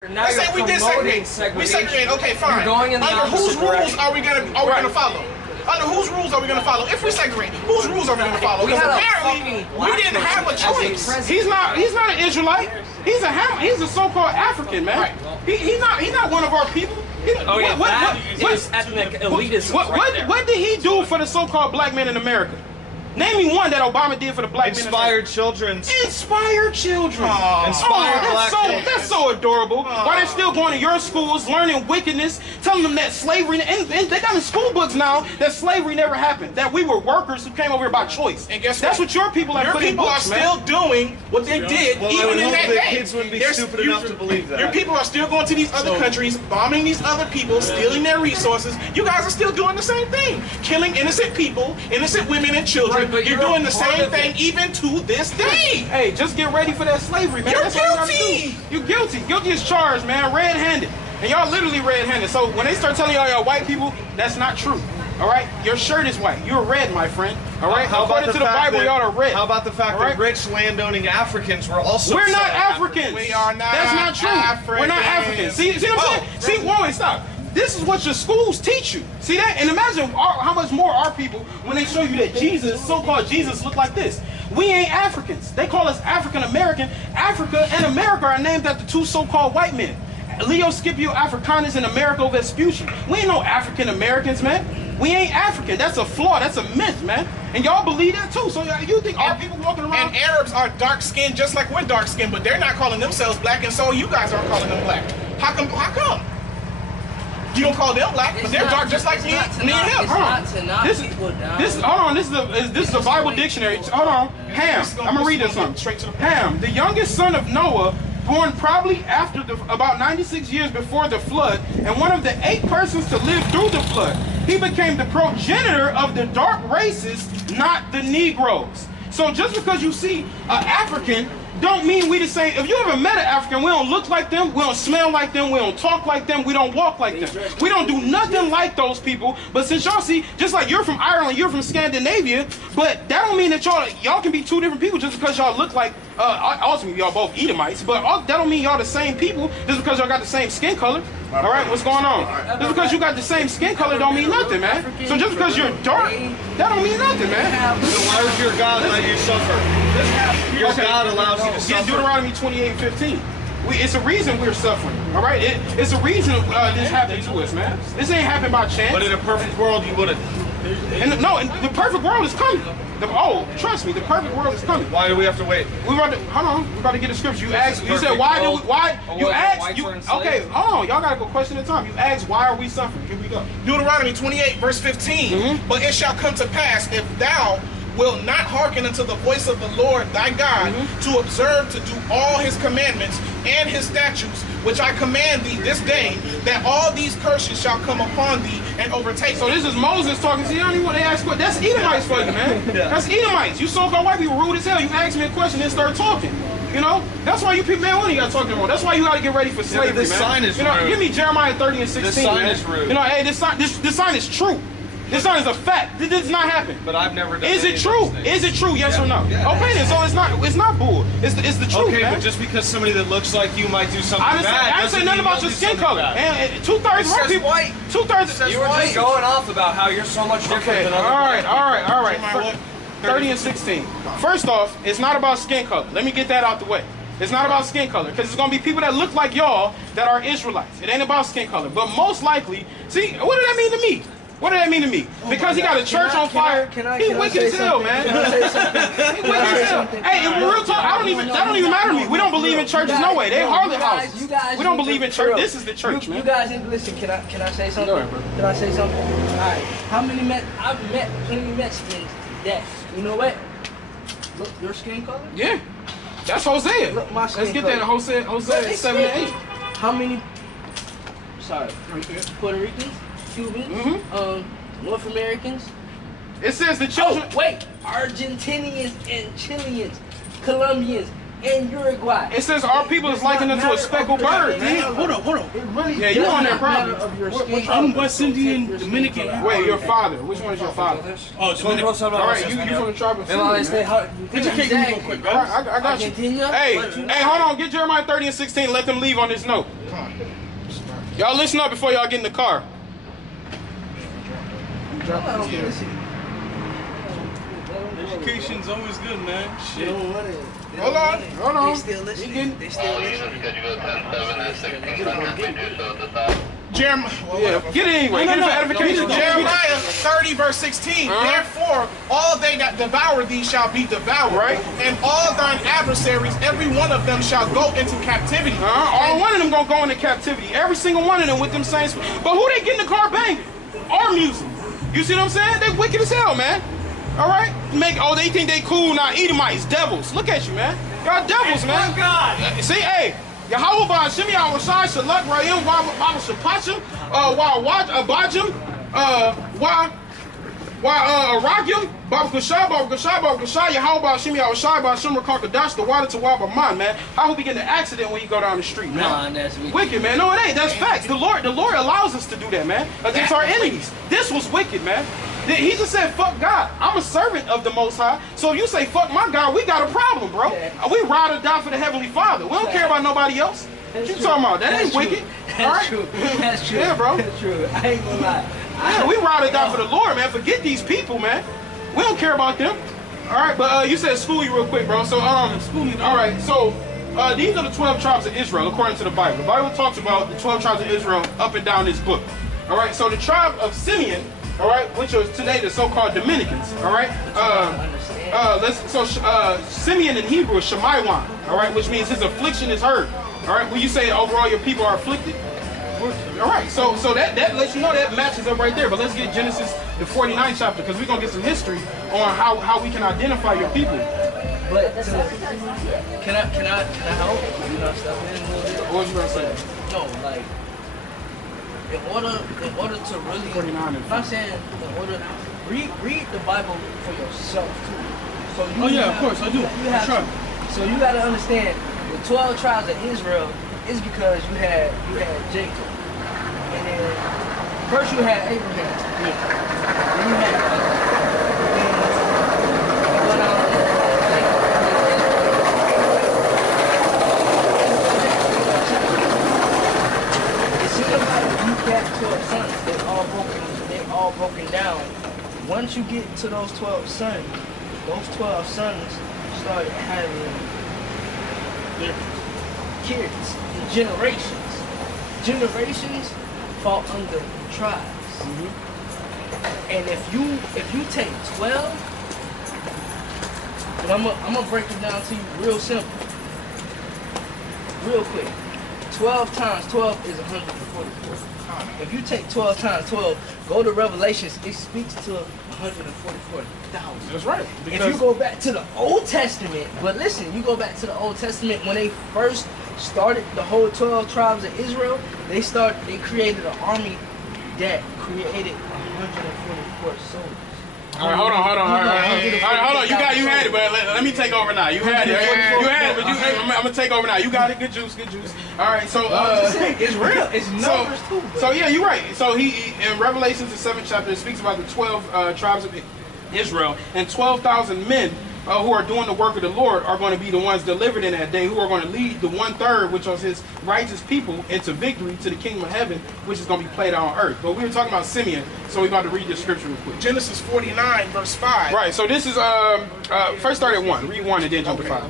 Let's say we did segregate. We segregate. Okay, fine. Under whose rules are we gonna follow? Under whose rules are we gonna follow? If we segregate, whose rules are we gonna follow? Because apparently we didn't have a choice. He's not an Israelite. He's a so-called African man. Right. He's not one of our people. What ethnic elitist? What did he do for the so-called black men in America? Name me one that Obama did for the black men. Inspired children. Inspired children. That's so adorable. Why they're still going to your schools, learning wickedness, telling them that slavery, and they got in school books now that slavery never happened, that we were workers who came over here by choice. And guess that's what your people are putting in books, man. Your people are still doing what they did even in that day. Kids wouldn't be stupid enough to believe that. Your people are still going to these other countries, bombing these other people, stealing their resources. You guys are still doing the same thing. Killing innocent people, innocent women and children. Right, you're doing the same thing even to this day. Hey, just get ready for that slavery, man. You're guilty. You're guilty. Guilty as charged, man. Red-handed. And y'all literally red-handed. So when they start telling y'all white people, that's not true. All right? Your shirt is white. You're red, my friend. All right? According to the Bible, y'all are red. How about the fact that rich landowning Africans were also We're not Africans. We are not. That's not true. Africans. We're not Africans. See what I'm saying? See, wait, stop. This is what your schools teach you. See that? And imagine how much more our people when they show you that Jesus, so-called Jesus, look like this. We ain't Africans. They call us African American. Africa and America are named after two so-called white men. Leo Scipio Africanus and Americo Vespucci. We ain't no African Americans, man. We ain't African. That's a flaw. That's a myth, man. And y'all believe that too. So you think our people walking around? And Arabs are dark-skinned just like we're dark-skinned, but they're not calling themselves black, and so you guys aren't calling them black. How come? You don't call them black, but they're dark just like me and him. This is a Bible dictionary. Hold on. Ham. I'm gonna read this one. Straight to the point. Ham, the youngest son of Noah, born probably after about 96 years before the flood, and one of the 8 persons to live through the flood. He became the progenitor of the dark races, not the Negroes. So just because you see an African don't mean we the same. If you ever met an African, we don't look like them, we don't smell like them, we don't talk like them, we don't walk like them. We don't do nothing like those people. But since y'all see, just like you're from Ireland, you're from Scandinavia, but that don't mean that y'all can be two different people just because y'all look like, ultimately y'all both Edomites, but that don't mean y'all the same people just because y'all got the same skin color. All right, what's going on? Just because you got the same skin color don't mean nothing, man. So just because you're dark, that don't mean nothing, man. So why would your God let you suffer? Your God allows you to suffer. Deuteronomy 28:15. It's a reason we're suffering, all right? It's a reason this happened to us, man. This ain't happened by chance. But in a perfect world, you wouldn't. And the perfect world is coming. Trust me, the perfect world is coming. Why do we have to wait? Hold on, we're about to get the scripture. You said okay, hold on, y'all gotta go question at a time. You asked why are we suffering? Here we go. Deuteronomy 28 verse 15. But it shall come to pass if thou wilt not hearken unto the voice of the Lord thy God to observe to do all his commandments and his statutes, which I command thee this day, that all these curses shall come upon thee and overtake thee. So this is Moses talking. See, I don't even want to ask what. That's Edomites for you, man. That's Edomites. You so-called white people rude as hell. You ask me a question and start talking. You know, that's why you people, man, when you got talking about. That's why you got to get ready for slavery, this man. Sign is rude. Give me Jeremiah 30 and 16. This sign is rude. You know, hey, this sign is true. This sign is a fact. This does not happen. But I've never done. Is it true? Is it true? Yes or no? Okay, then. So it's not bull. It's the truth. Okay, man. but just because somebody that looks like you might do something bad, I didn't say nothing about your skin color. And 2/3 of our people. White. 2/3. You were just going off about how you're so much different than other all right. 30 and 16. First off, it's not about skin color. Let me get that out the way. It's not about skin color, because it's going to be people that look like y'all that are Israelites. It ain't about skin color. But most likely, see, what did that mean to me? What did that mean to me? Because he got a church on fire. He's wicked as hell, man. He's wicked as hell. Hey, in real talk, that don't even matter to me. We don't believe in churches, no way. They harlot houses. We don't believe in church. This is the church, man. You guys, listen. Can I say something? Can I say something? All right. I've met plenty of Mexicans that, you know what? Look, your skin color. Yeah, that's Hosea. Look, my skin Let's get color. that Hosea 7 and 8. How many? Sorry, Puerto Ricans. Cubans, North Americans. It says the children. Oh, wait, Argentinians and Chileans, Colombians, in Uruguay. It says our people is likened unto a speckled bird, man. Hold on. It really Yeah, you on there, matter probably. of your What skin tribe? I'm West Indian, Dominican. Wait, your father. Which one is your father? Oh, Dominican. All right, you from the tribe of Simeon. Educate me real quick, bro. All right, I got you. Hey, hold on. Get Jeremiah 30 and 16. Let them leave on this note. Y'all listen up before y'all get in the car. Education's always good, man. Shit. Hold on. They still listening. They still listening. Jeremiah, Yeah, get it anyway. Get it for edification. Jeremiah 30 verse 16. Therefore, all they that devour thee shall be devoured, Right. and all thine adversaries, every one of them shall go into captivity. All one of them gonna go into captivity. Every single one of them with them same. But who they get in the car banging? Our music. You see what I'm saying? They wicked as hell, man. All right? They think they cool now. Edomites, devils. Look at you, man. Y'all devils, man. God. See, hey. Yahweh Simeon Awashai Shalak Rayim Wabba Shapachim Abajim Arakim Baba Kasha Yahweh Simeon Awashai Bashim Rakakadash the water to Wabba Man, man. I hope you get in an accident when you go down the street, man. Nah, that's wicked. Wicked, man. No, it ain't. That's facts. The Lord allows us to do that, man. Against our enemies. This was wicked, man. He just said, fuck God. I'm a servant of the Most High. So if you say, fuck my God, we got a problem, bro. We ride or die for the Heavenly Father. We don't care about nobody else. What you talking about? That ain't wicked. That's true. That's true. Yeah, bro. That's true. I ain't gonna lie. Yeah, we ride or die for the Lord, man. Forget these people, man. We don't care about them. All right, but you said school you real quick, bro. So, school me. All right, so these are the 12 tribes of Israel, according to the Bible. The Bible talks about the 12 tribes of Israel up and down this book. All right, so the tribe of Simeon, all right, which are today the so-called Dominicans, all right? Simeon in Hebrew is Shemaiwan, all right, which means his affliction is heard, all right? When you say overall your people are afflicted, all right, so that lets you know that matches up right there. But let's get Genesis, the 49th chapter, because we're going to get some history on how we can identify your people. But can I help? You know, step in a little bit. What was you going to say? No, like in order to really, 49 and I'm saying in order read the Bible for yourself too. So you of course I do. So you got to understand the 12 tribes of Israel is because you had Jacob, and then first you had Abraham, then you had got 12 sons. They're all broken down. Once you get to those 12 sons, those 12 sons started having their kids, generations. Generations fall under tribes. And if you take 12, and I'm gonna break it down to you real simple, real quick. 12 times 12 is 144. If you take 12 times 12, go to Revelations, it speaks to 144,000. That's right. If you go back to the Old Testament, but listen, you go back to the Old Testament, when they first started the whole 12 tribes of Israel, they created an army that created 144 soldiers. All right, hold on. All right, hold on. You had it, but let me take over now. You had it, but I'm gonna take over now. You got it. Good juice. All right, so it's real. It's numbers too. So yeah, you're right. So he in Revelations, the 7th chapter, it speaks about the 12 tribes of Israel, and 12,000 men who are doing the work of the Lord are going to be the ones delivered in that day, who are going to lead the 1/3, which was his righteous people, into victory to the kingdom of heaven, which is going to be played out on earth. But we were talking about Simeon, so we're about to read this scripture real quick. Genesis 49, verse 5. Right, so this is, first start at 1. Read 1 and then jump to 5.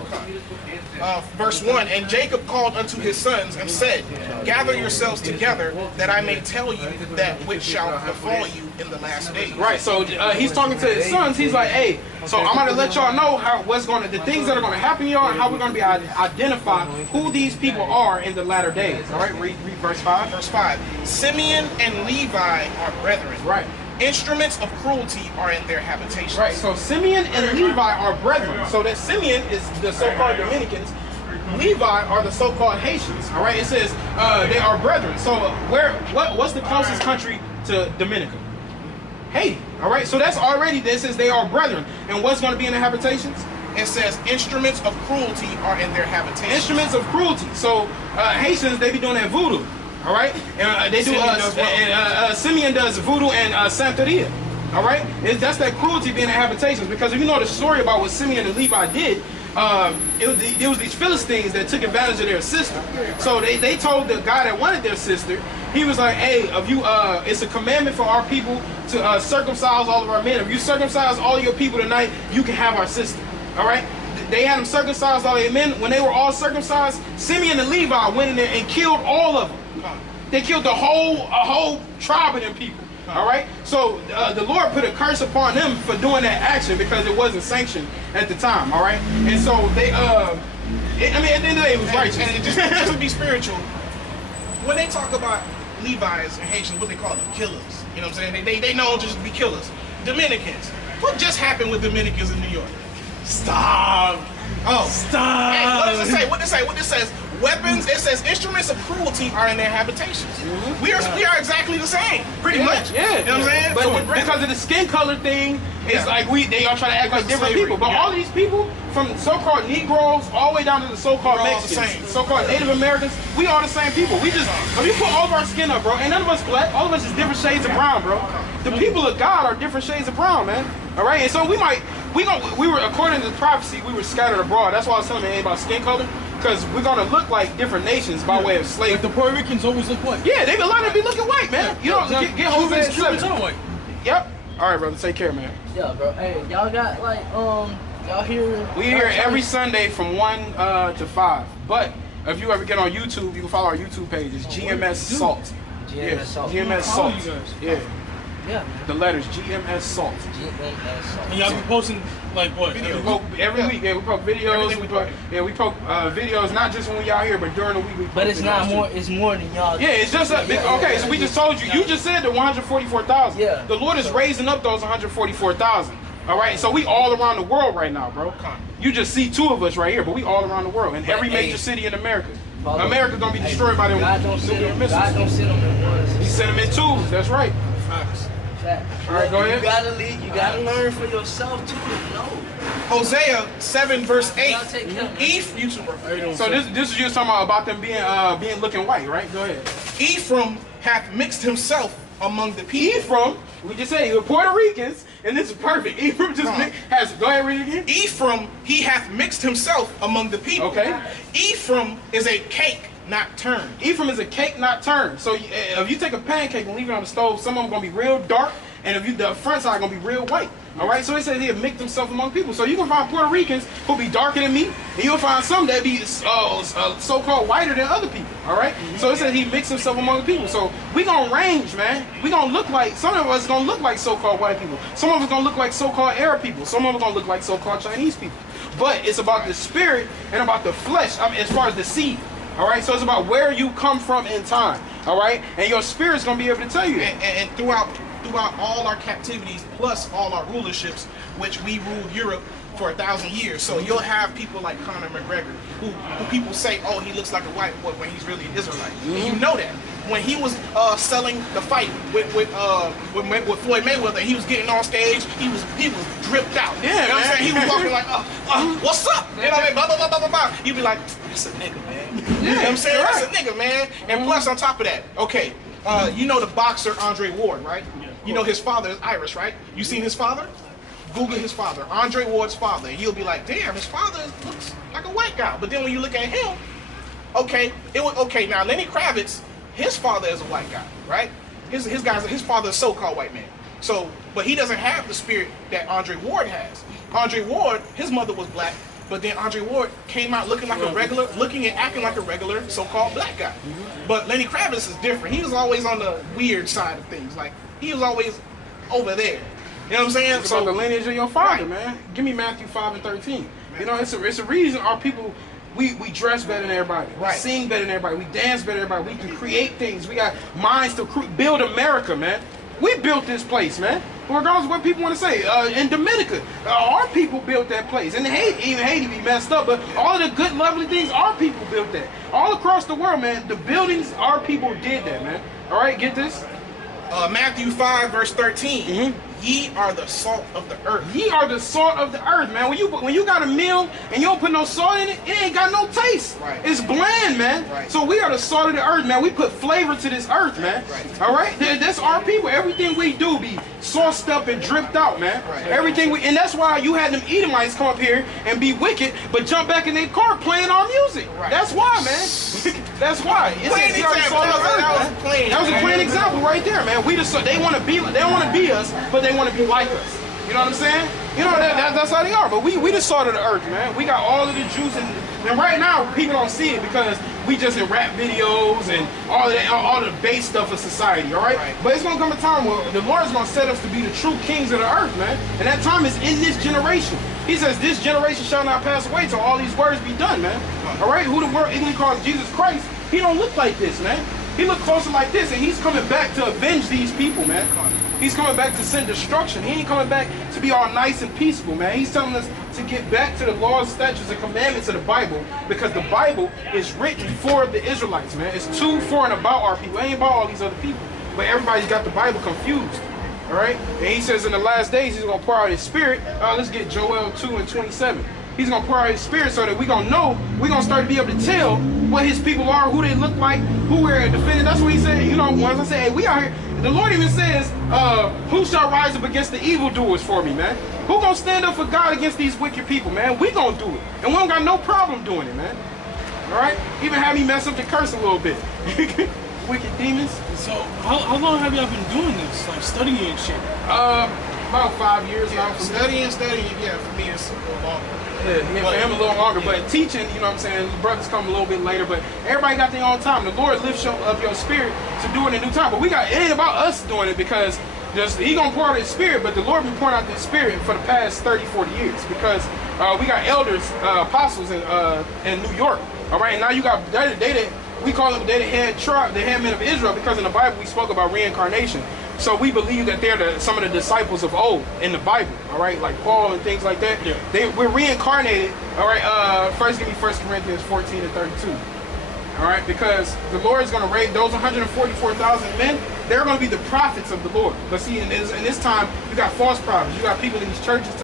Verse 1, and Jacob called unto his sons and said, gather yourselves together, that I may tell you that which shall befall you in the last days. Right, so he's talking to his sons. He's like, hey, so I'm going to let y'all know the things that are going to happen to y'all, and how we're going to be identify who these people are in the latter days. All right, read verse 5. Verse 5, Simeon and Levi are brethren. Right. Instruments of cruelty are in their habitations. Right, so Simeon and Levi are brethren. So that Simeon is the so-called Dominicans. Levi are the so-called Haitians. All right, it says they are brethren. So what's the closest country to Dominica? Haiti. All right, so that's already, this says they are brethren. And what's going to be in the habitations? it says instruments of cruelty are in their habitation. Instruments of cruelty. So Haitians, they be doing that voodoo. All right, and they do. Simeon does voodoo and Santeria. All right, that's that cruelty being in habitations. Because if you know the story about what Simeon and Levi did, it was these Philistines that took advantage of their sister. So they told the guy that wanted their sister, he was like, hey, if you, it's a commandment for our people to circumcise all of our men. If you circumcise all of your people tonight, you can have our sister. All right. They had them circumcised, all their men. When they were all circumcised, Simeon and Levi went in there and killed all of them. They killed a whole tribe of them people. All right. So the Lord put a curse upon them for doing that action because it wasn't sanctioned at the time. All right. And so they, I mean, at the end of the day, it was righteous. And just to be spiritual, when they talk about Levites and Haitians, what they call them, killers. You know what I'm saying? They know just to be killers. Dominicans. What just happened with Dominicans in New York? Stop. Oh, stop. Hey, what does it say? What does it say? What it says? Weapons. It says instruments of cruelty are in their habitations. Mm-hmm. We are exactly the same, pretty much. Yeah. You know what I'm saying? But So because of the skin color thing, it's like they all try to act like different people. But all of these people, from so-called Negroes all the way down to the so-called Mexicans, so-called Native Americans, we all the same people. We just, if you put all of our skin up, bro, ain't none of us black. All of us is different shades of brown, bro. The people of God are different shades of brown, man. All right, and so we were, according to the prophecy, we were scattered abroad. That's why I was telling you about skin color, because we're gonna look like different nations by way of slavery. Like the Puerto Ricans always look white. Yeah, a lot of them be looking white, man. You know, get Jose Cubans are white. Yep. All right, brother. Take care, man. Yeah, bro. Hey, y'all got like y'all here? We here every Sunday from 1 to 5. But if you ever get on YouTube, you can follow our YouTube page. It's GMS Salt. GMS Salt. GMS Salt. Yeah. Yeah. The letters GMS Salt. GMS Salt. And y'all be posting like what? Every week. Yeah, we post videos. We post videos not just when we out here, but during the week we post. But it's not more. It's more than y'all. Yeah, it's just okay. So we just told you. You just said the 144,000. Yeah. The Lord is raising up those 144,000. All right. So we all around the world right now, bro. You just see 2 of us right here, but we all around the world in every major city in America. America's gonna be destroyed by them nuclear missiles. God don't send them in ones. He sent them in 2s. That's right. Facts. All right, go ahead. You gotta lead. You gotta learn for yourself too. No. Hosea 7 verse 8. Y'all take care. YouTuber. So this is just talking about them being looking white, right? Go ahead. Ephraim hath mixed himself among the people. Ephraim, we just said you're Puerto Ricans, and this is perfect. Ephraim just has. Go ahead, read it again. Ephraim, he hath mixed himself among the people. Okay. Ephraim is a cake not turned. Ephraim is a cake not turned. So if you take a pancake and leave it on the stove, some of them gonna be real dark, and the front side gonna be real white. All right. So he says he mixed himself among people. So you can find Puerto Ricans who be darker than me, and you'll find some that be so-called whiter than other people. All right. So it says he mixed himself among the people. So we gonna range, man. We gonna look like, some of us gonna look like so-called white people. Some of us gonna look like so-called Arab people. Some of us gonna look like so-called Chinese people. But it's about the spirit and about the flesh. I mean, as far as the seed. All right, so it's about where you come from in time. All right, and your spirit's gonna be able to tell you. And throughout all our captivities, plus all our rulerships, which we ruled Europe for 1,000 years. So you'll have people like Conor McGregor, who people say, oh, he looks like a white boy when he's really an Israelite. And you know that. When he was selling the fight with Floyd Mayweather, he was getting on stage, he was dripped out. Yeah, you know what I'm saying? He was walking like, what's up? You know what I mean? Blah, blah, blah, blah, blah, blah. You'd be like, that's a nigga, man. You know what I'm saying? That's a nigga, man. And plus, on top of that, okay, you know the boxer Andre Ward, right? You know his father is Irish, right? You seen his father? Google his father, Andre Ward's father, and you'll be like, damn, his father looks like a white guy. But then when you look at him, okay, now Lenny Kravitz, his father is a white guy, right? His father is so-called white man. So, but he doesn't have the spirit that Andre Ward has. Andre Ward, his mother was black, but then Andre Ward came out looking and acting like a regular so-called black guy. But Lenny Kravitz is different. He was always on the weird side of things. Like, he was always over there. You know what I'm saying? It's about the lineage of your father, man. Give me Matthew 5 and 13. You know, it's a reason our people, we dress better than everybody. We sing better than everybody. We dance better than everybody. We can create things. We got minds to build America, man. We built this place, man. Regardless of what people want to say. In Dominica, our people built that place. And even Haiti be messed up, but all of the good, lovely things, our people built that. All across the world, man, the buildings, our people did that, man. All right, get this? Matthew 5 verse 13. ye are the salt of the earth. Ye are the salt of the earth, man. When you got a meal and you don't put no salt in it, it ain't got no taste. Right. It's bland, man. Right. So we are the salt of the earth, man. We put flavor to this earth, man. Right. All right? That's our people. Everything we do be sauced up and dripped out, man. Right. Everything and that's why you had them Edomites come up here and be wicked, but jump back in their car playing our music. Right. That's why, man. That's why. It's Plain we are the example. salt of the earth, That was man. plain, That was a man. plain example right there, man. They want to be us, but they want to be like us. You know what I'm saying? You know that's how they are. But we the salt of the earth, man. We got all of the juice, and right now people don't see it because we just in rap videos and all the base stuff of society. All right? Right. But it's gonna come a time where the Lord is gonna set us to be the true kings of the earth, man. And that time is in this generation. He says, "This generation shall not pass away till all these words be done," man. All right? Who the world English calls Jesus Christ? He don't look like this, man. He look closer like this, and he's coming back to avenge these people, man. He's coming back to send destruction. He ain't coming back to be all nice and peaceful, man. He's telling us to get back to the laws, statutes, and commandments of the Bible, because the Bible is written for the Israelites, man. It's to, for, and about our people. It ain't about all these other people. But everybody's got the Bible confused, all right? And he says in the last days, he's going to pour out his spirit. Let's get Joel 2:27. He's going to pour out his spirit so that we're going to know, we're going to start to be able to tell what his people are, who they look like, who we're defending. That's what he said. You know, once I say, hey, we out here. The Lord even says, who shall rise up against the evildoers for me, man? Who gonna stand up for God against these wicked people, man? We gonna do it. And we don't got no problem doing it, man. All right? Even have me mess up the curse a little bit. Wicked demons. So, how long have y'all been doing this? Like, studying and shit? About 5 years now. For me. Studying, yeah, for me it's a little longer. Yeah, for him a little longer, but teaching, you know what I'm saying, the brothers come a little bit later, but everybody got their own time. The Lord lifts up your spirit to do it in a new time. But it ain't about us doing it, because he gonna pour out his spirit, but the Lord been pouring out his spirit for the past 30, 40 years, because we got elders, apostles in New York, all right? And now you got, we call them, they're the head men of Israel, because in the Bible we spoke about reincarnation. So we believe that they're some of the disciples of old in the Bible, all right, like Paul and things like that. Yeah. We're reincarnated, all right. First, give me 1 Corinthians 14 and 32, all right, because the Lord is going to raise those 144,000 men. They're going to be the prophets of the Lord. But see, in this time, you got false prophets. You got people in these churches